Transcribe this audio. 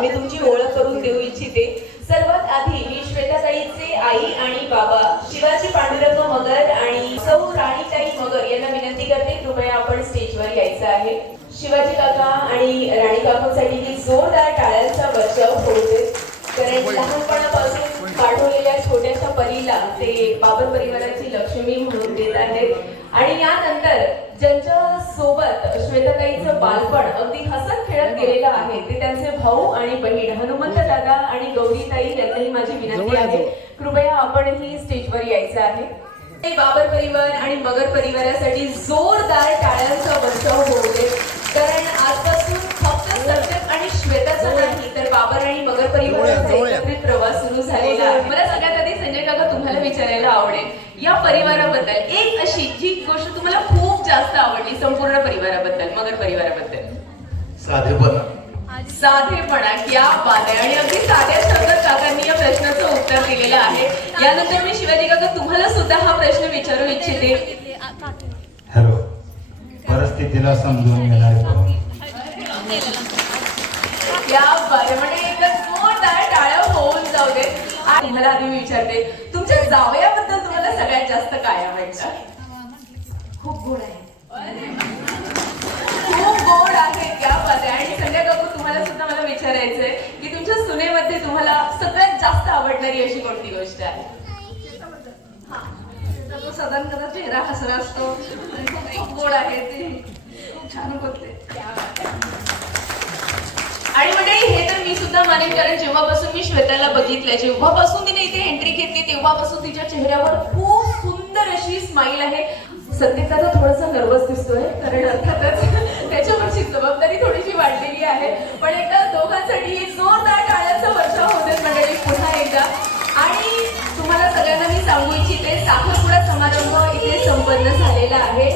मी तुमची ओळख करून देऊ इच्छिते। सर्वात आधी मी श्वेताताईचे आई आणि बाबा शिवाजी पांडुरंग मगर आणि सौ राणीताई मगर यांना विनंती करते, कृपया आपण स्टेजवर यायचं आहे। शिवाजी काका आणि राणी काकांसाठी ही जोरदार टाळ्यांचा वर्षाव होऊ दे, कारण लहानपणापासून पाठवलेल्या छोट्याशा परीला ते बाबर परिवाराची लक्ष्मी म्हणून देत आहेत। आणि यानंतर ज्यांच्या सोबत श्वेताताईचं बालपण अगदी हसत खेळत गेलेलं आहे ते त्यांचे भाऊ आणि बहीण हनुमंत दादा आणि गौरीताई यांनाही माझी विनंती आहे, कृपया आपणही स्टेजवर यायचं आहे। बाबर परिवार आणि मगर परिवारासाठी जोरदार टाळ्यांचा वर्षाव होऊ दे, कारण आजपासून फक्त सर्जन आणि श्वेताचा नाही तर बाबर आणि मगर परिवाराचा एकत्रित प्रवास सुरू झालेला आहे। मला सगळ्यात आधी संजय काका तुम्हाला विचारायला आवडेल, या परिवाराबद्दल एक अशी जी गोष्ट तुम्हाला खूप जास्त आवडली संपूर्ण परिवाराबद्दल, मगर परिवाराबद्दल? साधेपणा, क्या बात आहे। आणि अगदी साध्या शब्दात काकांनी या प्रश्नाचं उत्तर दिलेलं आहे। यानंतर मी शिवाजी काका तुम्हाला सुद्धा हा प्रश्न विचारू इच्छिते। हॅलो, परिस्थितीला समजून घेणारे या बारेमध्ये एकच जोरदार टाळ्या होऊन जाऊ दे। आणि मला आधी मी विचारते, तुमच्या जावयाबद्दल तुम्हाला सगळ्यात जास्त काय आवडतं? खूप गोड आहे, खूप गोड आहे, क्या बात आहे। आणि संजय काकू तुम्हाला सुद्धा मला विचारायचंय की तुमच्या सुनेमध्ये तुम्हाला सगळ्यात जास्त आवडणारी अशी कोणती गोष्ट आहे? सदन कदा चेहरा हसरा असतो आणि खूप गोड आहे, ते खूप छान बोलते। आणि मंडळी हे तर मी सुद्धा मानेन, कारण जेव्हापासून मी श्वेताला बघितलंय, जेव्हापासून तिने इथे एंट्री घेतली तेव्हापासून तिच्या चेहऱ्यावर खूप सुंदर अशी स्माइल आहे। सत्यता थोडासा नर्वस दिसतोय, कारण अर्थातच त्याच्यावरची जबाबदारी थोडीशी वाढलेली आहे। पण एकदा दोघांसाठी जोरदार टाळ्यांचा वर्षाव होते मंडळी पुन्हा एकदा। आणि तुम्हाला सगळ्यांना मी सांगू इच्छिते, साखरपुडा समारंभ इथे संपन्न झालेला आहे।